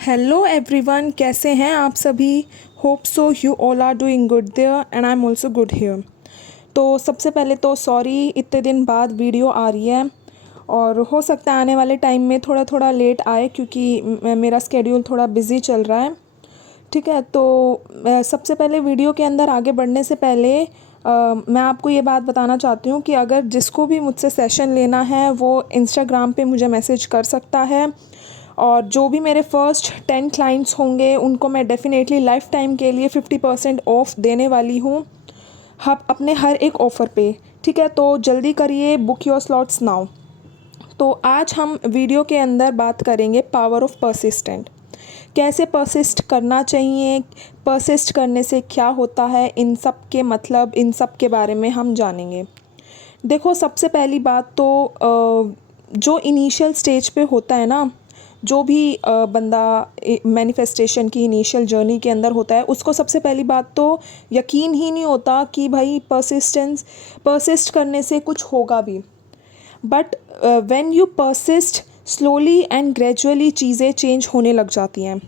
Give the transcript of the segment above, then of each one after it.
Hello everyone, कैसे हैं आप सभी। Hope so you all are doing good there and I am also good here. तो सबसे पहले तो सॉरी, इतने दिन बाद वीडियो आ रही है और हो सकता है आने वाले टाइम में थोड़ा थोड़ा लेट आए क्योंकि मेरा स्केड्यूल थोड़ा बिज़ी चल रहा है। ठीक है, तो सबसे पहले वीडियो के अंदर आगे बढ़ने से पहले मैं आपको ये बात बताना चाहती हूँ कि अगर जिसको भी मुझसे सेशन लेना है वो इंस्टाग्राम पे मुझे मैसेज कर सकता है। और जो भी मेरे फर्स्ट 10 क्लाइंट्स होंगे उनको मैं डेफ़िनेटली लाइफ टाइम के लिए 50% ऑफ देने वाली हूँ, हम अपने हर एक ऑफ़र पे। ठीक है, तो जल्दी करिए, बुक योर स्लॉट्स नाउ। तो आज हम वीडियो के अंदर बात करेंगे पावर ऑफ परसिस्टेंट। कैसे परसिस्ट करना चाहिए, परसिस्ट करने से क्या होता है, इन सब के मतलब, इन सब के बारे में हम जानेंगे। देखो, सबसे पहली बात तो जो इनिशियल स्टेज पे होता है ना, जो भी बंदा मैनिफेस्टेशन की इनिशियल जर्नी के अंदर होता है, उसको सबसे पहली बात तो यकीन ही नहीं होता कि भाई परसिस्ट करने से कुछ होगा भी। But when you persist, slowly and gradually चीज़ें चेंज होने लग जाती हैं।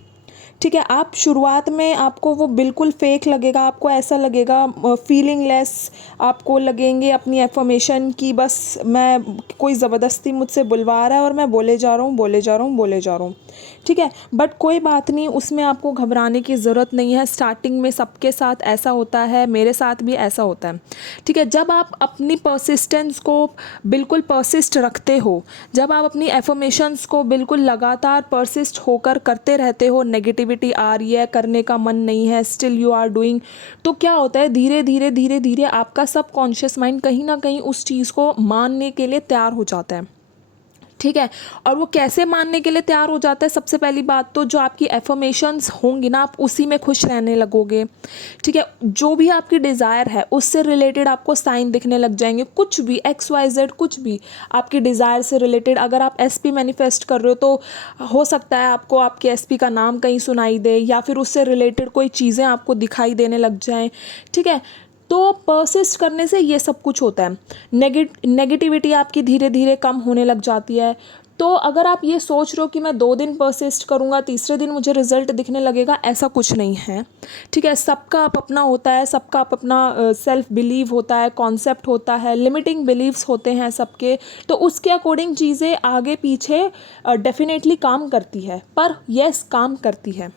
ठीक है, आप शुरुआत में आपको वो बिल्कुल फेक लगेगा, आपको ऐसा लगेगा फीलिंग लेस, आपको लगेंगे अपनी एफर्मेशन की बस मैं कोई ज़बरदस्ती मुझसे बुलवा रहा है और मैं बोले जा रहा हूँ बोले जा रहा हूँ बोले जा रहा हूँ। ठीक है, बट कोई बात नहीं, उसमें आपको घबराने की ज़रूरत नहीं है। स्टार्टिंग में सबके साथ ऐसा होता है, मेरे साथ भी ऐसा होता है। ठीक है, जब आप अपनी परसिस्टेंस को बिल्कुल परसिस्ट रखते हो, जब आप अपनी एफर्मेशंस को बिल्कुल लगातार परसिस्ट होकर करते रहते हो, नेगेटिविटी आ रही है, करने का मन नहीं है, स्टिल यू आर डूइंग, तो क्या होता है, धीरे धीरे धीरे धीरे आपका सबकॉन्शियस माइंड कहीं ना कहीं उस चीज़ को मानने के लिए तैयार हो जाता है। ठीक है, और वो कैसे मानने के लिए तैयार हो जाता है, सबसे पहली बात तो जो आपकी एफर्मेशंस होंगी ना, आप उसी में खुश रहने लगोगे। ठीक है, जो भी आपकी डिज़ायर है उससे रिलेटेड आपको साइन दिखने लग जाएंगे, कुछ भी XYZ, कुछ भी आपकी डिज़ायर से रिलेटेड। अगर आप SP मैनिफेस्ट कर रहे हो तो हो सकता है आपको आपके SP का नाम कहीं सुनाई दे, या फिर उससे रिलेटेड कोई चीज़ें आपको दिखाई देने लग जाएं। ठीक है, तो परसिस्ट करने से ये सब कुछ होता है। नेगेटिविटी आपकी धीरे धीरे कम होने लग जाती है। तो अगर आप ये सोच रहे हो कि मैं 2 दिन परसिस्ट करूँगा, तीसरे दिन मुझे रिजल्ट दिखने लगेगा, ऐसा कुछ नहीं है। ठीक है, सबका आप अपना होता है, सबका आप अपना सेल्फ बिलीव होता है, कॉन्सेप्ट होता है, लिमिटिंग बिलीव्स होते हैं सबके। तो उसके अकॉर्डिंग चीज़ें आगे पीछे डेफिनेटली काम करती है, पर यस, काम करती है।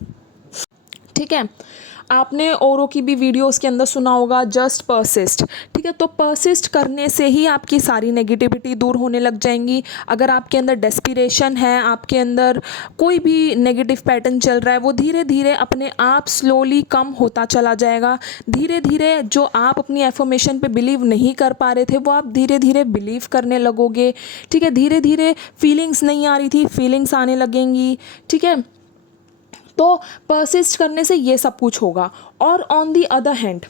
ठीक है, आपने औरों की भी वीडियोस के अंदर सुना होगा जस्ट परसिस्ट। ठीक है, तो परसिस्ट करने से ही आपकी सारी नेगेटिविटी दूर होने लग जाएंगी। अगर आपके अंदर डेस्पिरेशन है, आपके अंदर कोई भी नेगेटिव पैटर्न चल रहा है, वो धीरे धीरे अपने आप स्लोली कम होता चला जाएगा। धीरे धीरे जो आप अपनी एफर्मेशन पे बिलीव नहीं कर पा रहे थे वो आप धीरे धीरे बिलीव करने लगोगे। ठीक है, धीरे धीरे फीलिंग्स नहीं आ रही थी, फीलिंग्स आने लगेंगी। ठीक है, तो परसिस्ट करने से ये सब कुछ होगा। और ऑन दी अदर हैंड,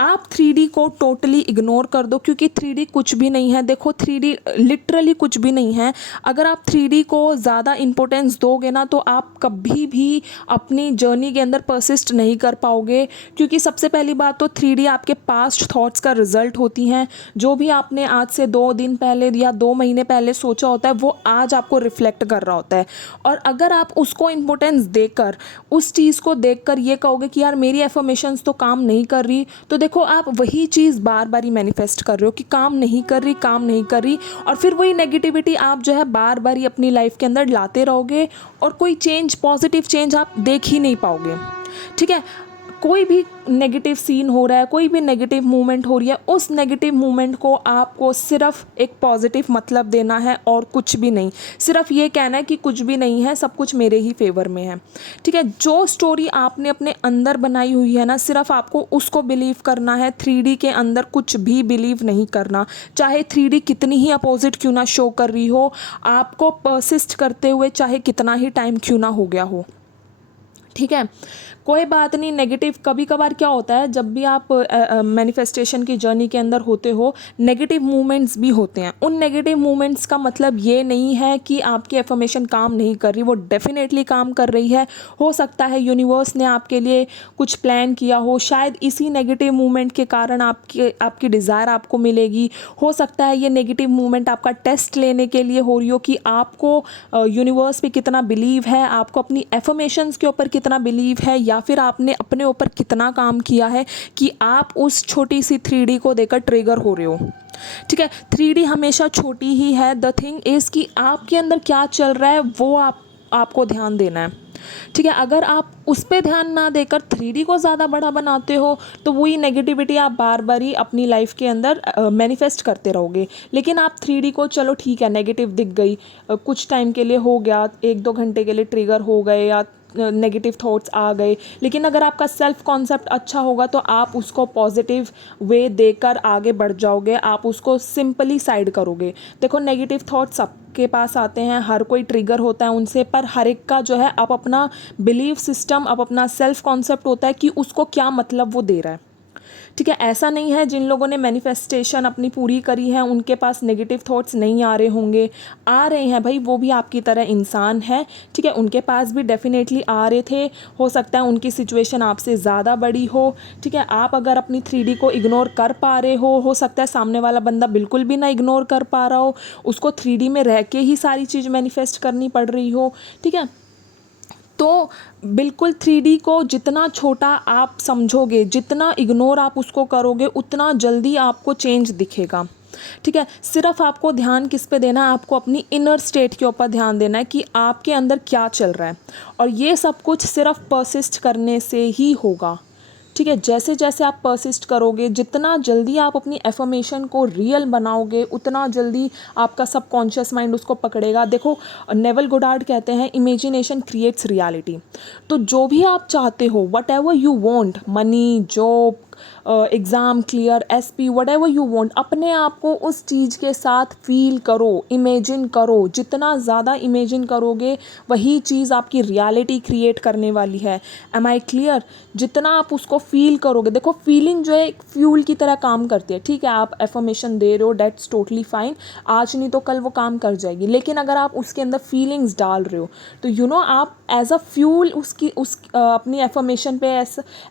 आप 3D को टोटली इग्नोर कर दो, क्योंकि 3D कुछ भी नहीं है। देखो, 3D लिटरली कुछ भी नहीं है। अगर आप 3D को ज़्यादा इम्पोर्टेंस दोगे ना, तो आप कभी भी अपनी जर्नी के अंदर परसिस्ट नहीं कर पाओगे। क्योंकि सबसे पहली बात तो 3D आपके पास्ट थॉट्स का रिजल्ट होती हैं। जो भी आपने आज से 2 दिन पहले या 2 महीने पहले सोचा होता है, वो आज आपको रिफ्लेक्ट कर रहा होता है। और अगर आप उसको इम्पोर्टेंस देकर, उस चीज़ को देखकर ये कहोगे कि यार मेरी एफर्मेशंस तो काम नहीं कर रही, तो देखो आप वही चीज़ बार बार ही मैनिफेस्ट कर रहे हो कि काम नहीं कर रही, काम नहीं कर रही। और फिर वही नेगेटिविटी आप जो है बार बार ही अपनी लाइफ के अंदर लाते रहोगे और कोई चेंज, पॉजिटिव चेंज आप देख ही नहीं पाओगे। ठीक है, कोई भी नेगेटिव सीन हो रहा है, कोई भी नेगेटिव मूवमेंट हो रही है, उस नेगेटिव मूवमेंट को आपको सिर्फ एक पॉजिटिव मतलब देना है और कुछ भी नहीं। सिर्फ ये कहना है कि कुछ भी नहीं है, सब कुछ मेरे ही फेवर में है। ठीक है, जो स्टोरी आपने अपने अंदर बनाई हुई है ना, सिर्फ आपको उसको बिलीव करना है। 3D के अंदर कुछ भी बिलीव नहीं करना, चाहे 3D कितनी ही अपोजिट क्यों ना शो कर रही हो, आपको परसिस्ट करते हुए चाहे कितना ही टाइम क्यों ना हो गया हो। ठीक है, कोई बात नहीं। नेगेटिव कभी कभार क्या होता है, जब भी आप मैनिफेस्टेशन की जर्नी के अंदर होते हो, नेगेटिव मूवमेंट्स भी होते हैं। उन नेगेटिव मूवमेंट्स का मतलब ये नहीं है कि आपकी एफर्मेशन काम नहीं कर रही, वो डेफिनेटली काम कर रही है। हो सकता है यूनिवर्स ने आपके लिए कुछ प्लान किया हो, शायद इसी नेगेटिव मूवमेंट के कारण आपकी डिज़ायर आपको मिलेगी। हो सकता है ये नेगेटिव मूवमेंट आपका टेस्ट लेने के लिए हो रही हो कि आपको यूनिवर्स पे कितना बिलीव है, आपको अपनी एफर्मेशंस के ऊपर कितना बिलीव है, या फिर आपने अपने ऊपर कितना काम किया है कि आप उस छोटी सी 3D को देकर ट्रिगर हो रहे हो। ठीक है, 3D हमेशा छोटी ही है। द थिंग इज़ कि आपके अंदर क्या चल रहा है वो आपको ध्यान देना है। ठीक है, अगर आप उस पर ध्यान ना देकर 3D को ज़्यादा बड़ा बनाते हो तो वही नेगेटिविटी आप बार बार ही अपनी लाइफ के अंदर मैनिफेस्ट करते रहोगे। लेकिन आप 3D को, चलो ठीक है, नेगेटिव दिख गई, कुछ टाइम के लिए हो गया, 1-2 घंटे के लिए ट्रिगर हो गए या नेगेटिव थॉट्स आ गए, लेकिन अगर आपका सेल्फ कॉन्सेप्ट अच्छा होगा तो आप उसको पॉजिटिव वे देकर आगे बढ़ जाओगे, आप उसको सिंपली साइड करोगे। देखो, नेगेटिव थॉट्स सबके पास आते हैं, हर कोई ट्रिगर होता है उनसे, पर हर एक का जो है आप अपना बिलीफ सिस्टम, आप अपना सेल्फ कॉन्सेप्ट होता है कि उसको क्या मतलब वो दे रहा है। ठीक है, ऐसा नहीं है जिन लोगों ने मैनिफेस्टेशन अपनी पूरी करी है उनके पास नेगेटिव थॉट्स नहीं आ रहे होंगे, आ रहे हैं भाई, वो भी आपकी तरह इंसान है। ठीक है, उनके पास भी डेफिनेटली आ रहे थे। हो सकता है उनकी सिचुएशन आपसे ज़्यादा बड़ी हो। ठीक है, आप अगर अपनी 3D को इग्नोर कर पा रहे हो सकता है सामने वाला बंदा बिल्कुल भी ना इग्नोर कर पा रहा हो, उसको 3D में रह के ही सारी चीज़ मैनिफेस्ट करनी पड़ रही हो। ठीक है, तो बिल्कुल 3D को जितना छोटा आप समझोगे, जितना इग्नोर आप उसको करोगे, उतना जल्दी आपको चेंज दिखेगा। ठीक है, सिर्फ आपको ध्यान किस पे देना है, आपको अपनी इनर स्टेट के ऊपर ध्यान देना है कि आपके अंदर क्या चल रहा है, और ये सब कुछ सिर्फ परसिस्ट करने से ही होगा। ठीक है, जैसे जैसे आप परसिस्ट करोगे, जितना जल्दी आप अपनी एफर्मेशन को रियल बनाओगे, उतना जल्दी आपका सबकॉन्शियस माइंड उसको पकड़ेगा। देखो, नेवल गोडार्ड कहते हैं इमेजिनेशन क्रिएट्स रियलिटी। तो जो भी आप चाहते हो, what ever you want, money, job, exam clear, SP, what ever you want, अपने आप को उस चीज़ के साथ फील करो, इमेजिन करो। जितना ज़्यादा इमेजिन करोगे वही चीज़ आपकी रियलिटी क्रिएट करने वाली है। Am I clear? जितना आप उसको फील करोगे, देखो फीलिंग जो है एक फ्यूल की तरह काम करती है। ठीक है, आप एफर्मेशन दे रहे हो, डेट्स टोटली फाइन, आज नहीं तो कल वो काम कर जाएगी। लेकिन अगर आप उसके अंदर फीलिंग्स डाल रहे हो तो आप एज अ फ्यूल अपनी एफर्मेशन पे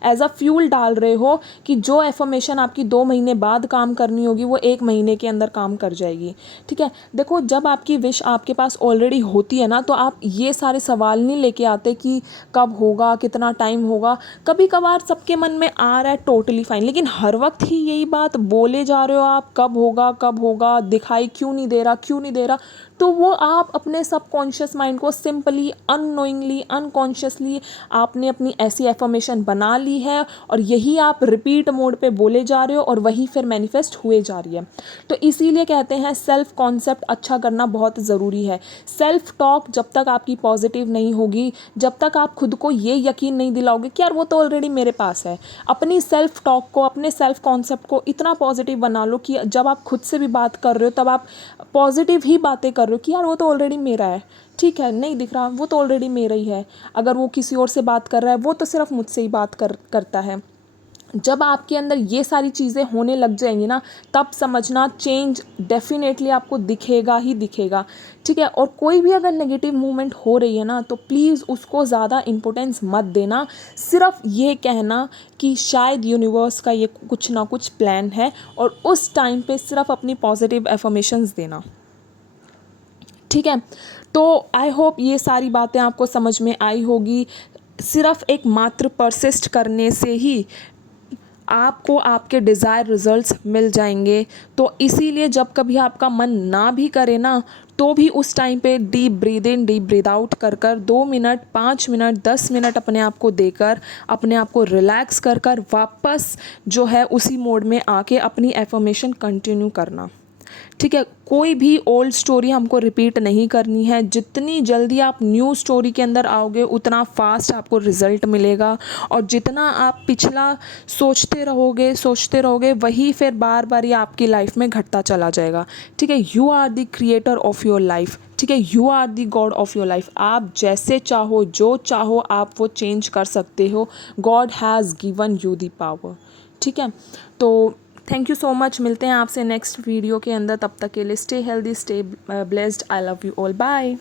एज अ फ्यूल डाल रहे हो कि जो एफर्मेशन आपकी 2 महीने बाद काम करनी होगी वो 1 महीने के अंदर काम कर जाएगी। ठीक है, देखो, जब आपकी विश आपके पास ऑलरेडी होती है ना, तो आप ये सारे सवाल नहीं लेके आते कि कब होगा, कितना टाइम होगा। कभी कभार सबके मन में आ रहा है, टोटली फाइन, लेकिन हर वक्त ही यही बात बोले जा रहे हो आप, कब होगा कब होगा, दिखाई क्यों नहीं दे रहा, क्यों नहीं दे रहा। तो वो आप अपने सबकॉन्शियस माइंड को सिंपली, अननोइंगली, अनकॉन्शियसली आपने अपनी ऐसी एफर्मेशन बना ली है, और यही आप रिपीट मोड पे बोले जा रहे हो, और वही फिर मैनिफेस्ट हुए जा रही है। तो इसीलिए कहते हैं सेल्फ कॉन्सेप्ट अच्छा करना बहुत ज़रूरी है। सेल्फ टॉक जब तक आपकी पॉजिटिव नहीं होगी, जब तक आप खुद को ये यकीन नहीं दिलाओगे कि यार वो तो ऑलरेडी मेरे पास है, अपनी सेल्फ टॉक को, अपने सेल्फ कॉन्सेप्ट को इतना पॉजिटिव बना लो कि जब आप खुद से भी बात कर रहे हो तब आप पॉजिटिव ही बातें कर रहे हो कि यार वो तो ऑलरेडी मेरा है। ठीक है, नहीं दिख रहा, वो तो ऑलरेडी मेरा ही है। अगर वो किसी और से बात कर रहा है, वो तो सिर्फ मुझसे ही बात करता है। जब आपके अंदर ये सारी चीज़ें होने लग जाएंगी ना, तब समझना चेंज डेफिनेटली आपको दिखेगा ही दिखेगा। ठीक है, और कोई भी अगर नेगेटिव मूवमेंट हो रही है ना, तो प्लीज़ उसको ज़्यादा इम्पोर्टेंस मत देना। सिर्फ ये कहना कि शायद यूनिवर्स का ये कुछ ना कुछ प्लान है, और उस टाइम पे सिर्फ अपनी पॉजिटिव एफर्मेशंस देना। ठीक है, तो आई होप ये सारी बातें आपको समझ में आई होगी। सिर्फ एक मात्र परसिस्ट करने से ही आपको आपके डिज़ायर रिजल्ट्स मिल जाएंगे। तो इसीलिए जब कभी आपका मन ना भी करे ना, तो भी उस टाइम पे deep breathe in, deep breathe out कर 2 मिनट, 5 मिनट, 10 मिनट अपने आप को देकर, अपने आप को रिलैक्स कर वापस जो है उसी मोड में आके अपनी एफर्मेशन कंटिन्यू करना। ठीक है, कोई भी ओल्ड स्टोरी हमको रिपीट नहीं करनी है। जितनी जल्दी आप न्यू स्टोरी के अंदर आओगे उतना फास्ट आपको रिजल्ट मिलेगा, और जितना आप पिछला सोचते रहोगे वही फिर बार बार ये आपकी लाइफ में घटता चला जाएगा। ठीक है, you are the creator of your life. ठीक है, you are the god of your life. आप जैसे चाहो, जो चाहो आप वो चेंज कर सकते हो। God has given you the power. ठीक है, तो थैंक यू सो मच। मिलते हैं आपसे नेक्स्ट वीडियो के अंदर, तब तक के लिए stay healthy, stay blessed. I love you all, bye.